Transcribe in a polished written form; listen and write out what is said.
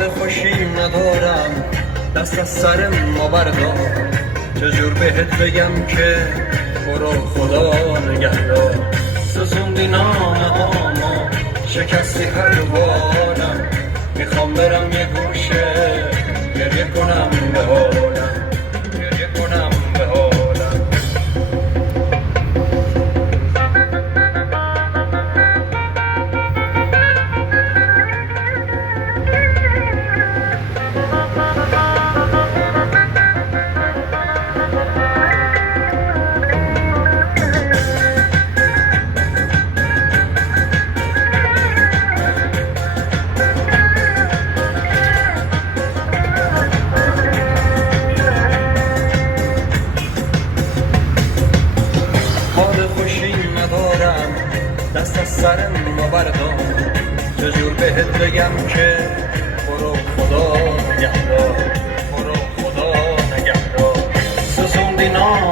حال خوشی ندارم، دست از سر ما بردار. چجور بهت بگم که برو خدا نگهدار. سوزوندی نامه هامو، شکستی هر بارم. میخوام برم یه گوشه گریه کنم به حالم، گریه کنم به حالم. حال خوشی ندارم، دست از سر ما بردار. چجور بهت بگم که برو خدا نگهدار، برو خدا نگهدار. سوزوندی نام